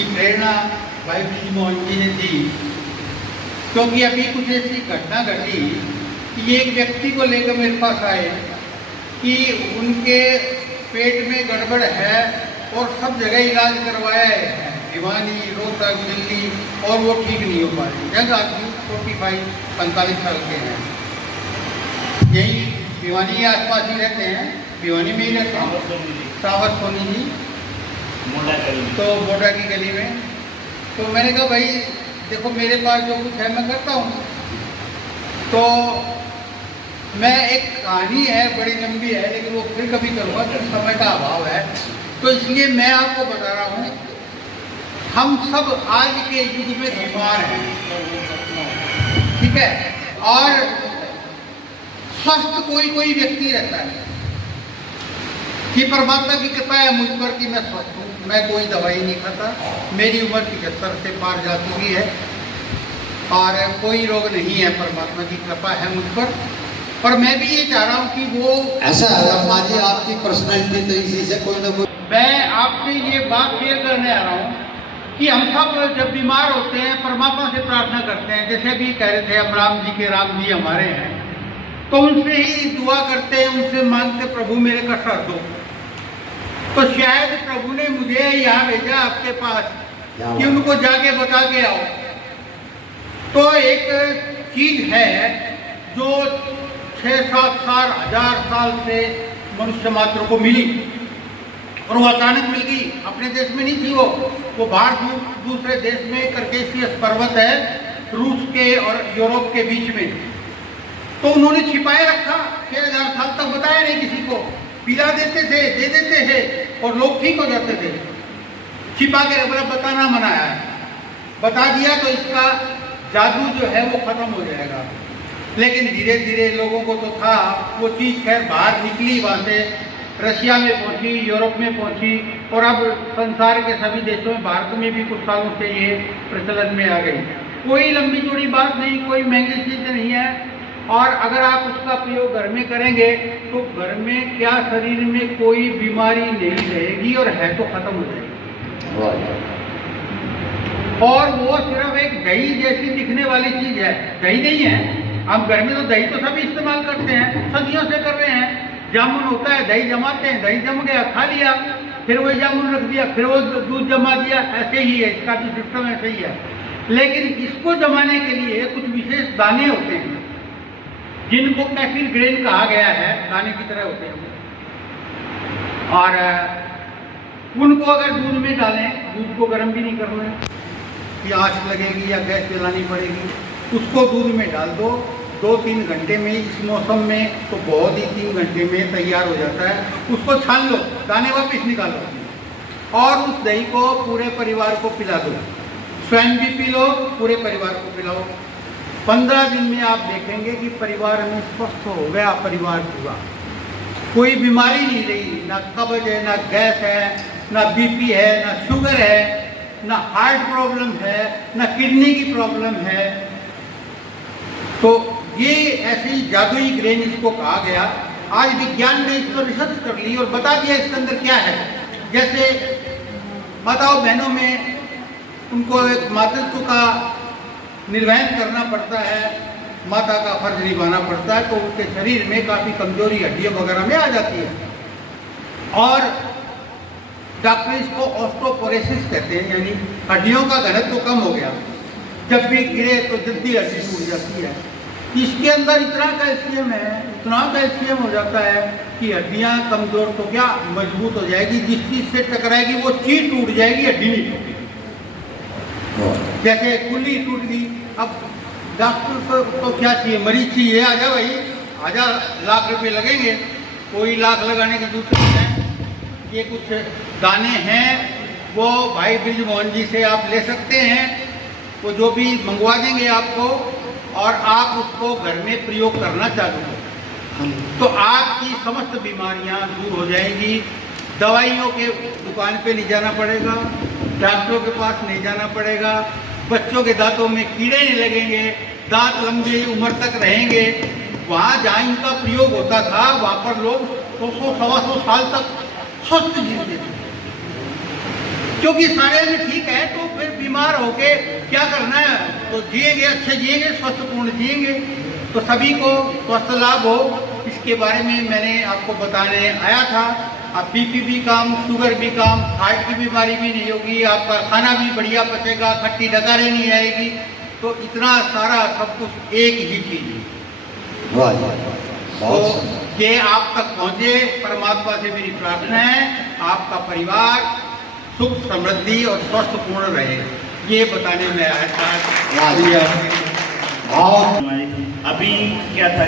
की प्रेरणा भाई ब्रिज मोहन जी ने दी, क्योंकि अभी कुछ ऐसी घटना घटी कि एक व्यक्ति को लेकर मेरे पास आए कि उनके पेट में गड़बड़ है और सब जगह इलाज करवाया है, भिवानी, रोहतक, दिल्ली, और वो ठीक नहीं हो पा रही। यंग आदमी 45 साल के हैं, यही भिवानी के आसपास ही रहते हैं, भिवानी में ही रहते हैं, सावर सोनी जी तो बोडा की गली में। तो मैंने कहा भाई देखो मेरे पास जो कुछ है मैं करता हूँ। तो मैं एक कहानी है बड़ी लंबी है, लेकिन वो फिर कभी करूँगा, तो समय का अभाव है, तो इसलिए मैं आपको बता रहा हूँ। हम सब आज के युग में बीमार हैं, ठीक है, और स्वस्थ कोई कोई व्यक्ति रहता है कि परमात्मा की कृपा है मुझ पर कि मैं स्वस्थ हूँ, मैं कोई दवाई नहीं खाता, मेरी उम्र 75 से पार जा चुकी है और कोई रोग नहीं है, परमात्मा की कृपा है मुझ पर। और मैं भी ये चाह रहा हूँ कि वो ऐसा है जी, आपकी पर्सनैलिटी तो इसी से कोई ना कोई। मैं आपसे ये बात शेयर करने आ रहा हूँ कि हम सब जब बीमार होते हैं परमात्मा से प्रार्थना करते हैं, जैसे अभी कह रहे थे हम राम जी हमारे हैं, तो उनसे ही दुआ करते हैं, उनसे मांगते प्रभु मेरे कष्ट हर दो। तो शायद प्रभु ने मुझे यहाँ भेजा आपके पास कि उनको जाके बता के आओ। तो एक चीज है जो 6-7 साल 1000 साल से मनुष्य मात्र को मिली और वो अचानक मिल गई, अपने देश में नहीं थी वो बाहर दूसरे देश में कर्केशियस पर्वत है रूस के और यूरोप के बीच में। तो उन्होंने छिपाए रखा, 6000 साल तक बताया नहीं किसी को, पिला देते थे, दे देते थे और लोग ठीक हो जाते थे। छिपा के रखना बताना मनाया है, बता दिया तो इसका जादू जो है वो खत्म हो जाएगा। लेकिन धीरे धीरे लोगों को तो था वो चीज़, खैर बाहर निकली, वहाँ से रशिया में पहुंची, यूरोप में पहुंची और अब संसार के सभी देशों में, भारत में भी कुछ सालों से ये प्रचलन में आ गई। कोई लंबी चौड़ी बात नहीं, कोई महंगी चीज़ नहीं है, और अगर आप उसका प्रयोग घर में करेंगे तो घर में क्या शरीर में कोई बीमारी नहीं रहेगी और है तो खत्म हो जाएगी। और वो सिर्फ एक दही जैसी दिखने वाली चीज है, दही नहीं है। हम घर में तो दही तो सभी इस्तेमाल करते हैं, सदियों से कर रहे हैं। जामुन होता है, दही जमाते हैं, दही जम गया खा लिया, फिर वही जामुन रख दिया, फिर वो दूध जमा दिया, ऐसे ही है, इसका भी सिस्टम ऐसे ही है। लेकिन इसको जमाने के लिए कुछ विशेष दाने होते हैं जिनको कैफीन ग्रेन कहा गया है, दाने की तरह होते हैं, और उनको अगर दूध में डालें, दूध को गर्म भी नहीं करना है, प्यास लगेगी या गैस जलानी पड़ेगी, उसको दूध में डाल दो 2-3 घंटे में, इस मौसम में तो बहुत ही 3 घंटे में तैयार हो जाता है। उसको छान लो, दाने वापस निकालो और उस दही को पूरे परिवार को पिला दो, स्वयं भी पी लो, पूरे परिवार को पिलाओ। 15 दिन में आप देखेंगे कि परिवार में स्वस्थ हो गया परिवार पूरा, कोई बीमारी नहीं रही, ना कब्ज है, ना गैस है, ना बीपी है, ना शुगर है, ना हार्ट प्रॉब्लम है, ना किडनी की प्रॉब्लम है। तो ये ऐसी जादुई ग्रेन इसको कहा गया। आज विज्ञान ने इस पर रिसर्च कर ली और बता दिया इसके अंदर क्या है। जैसे बताओ बहनों में उनको एक मातृत्व का निर्वहन करना पड़ता है, माता का फर्ज निभाना पड़ता है, तो उनके शरीर में काफ़ी कमजोरी हड्डियों वगैरह में आ जाती है और डॉक्टर इसको ऑस्टोपोरोसिस कहते हैं, यानी हड्डियों का घनत्व कम हो गया, जब भी गिरे तो जल्दी हड्डी टूट जाती है। इसके अंदर इतना कैल्शियम है, इतना कैल्शियम हो जाता है कि हड्डियाँ कमजोर तो क्या मजबूत हो जाएगी, जिस चीज़ से टकराएगी वो चीज टूट जाएगी, हड्डी नहीं टूटेगी। जैसे कुल्ली टूट गई, अब डॉक्टर को क्या चाहिए, मरीज चाहिए, आजा भाई आजा, लाख रुपए लगेंगे, कोई लाख लगाने की जरूरत नहीं है। ये कुछ दाने हैं वो भाई ब्रिज मोहन जी से आप ले सकते हैं, वो जो भी मंगवा देंगे आपको और आप उसको घर में प्रयोग करना चालू करें तो आपकी समस्त बीमारियां दूर हो जाएंगी। दवाइयों के दुकान पे नहीं जाना पड़ेगा, डॉक्टरों के पास नहीं जाना पड़ेगा, बच्चों के दांतों में कीड़े नहीं लगेंगे, दांत लंबी उम्र तक रहेंगे। वहाँ जहाँ इनका प्रयोग होता था वहाँ पर लोग 200-125 साल तक स्वस्थ जीते थे, क्योंकि सारे में ठीक है तो होके क्या करना है, तो जिएंगे, अच्छे जिएंगे, स्वस्थपूर्ण जिएंगे, तो सभी को स्वस्थ लाभ हो, इसके बारे में मैंने आपको बताने आया था। अब बीपी भी कम, शुगर भी कम, हार्ट की बीमारी भी नहीं होगी, आपका खाना भी बढ़िया पचेगा, खट्टी डकारें नहीं आएगी, तो इतना सारा सब कुछ एक ही चीज़ है। वाह जी, बहुत तो सुंदर। ये आप तक पहुँचे, परमात्मा से मेरी प्रार्थना है आपका परिवार सुख समृद्धि और स्वस्थपूर्ण रहे, ये बताने में आया था। वाह जी, बहुत अभी क्या था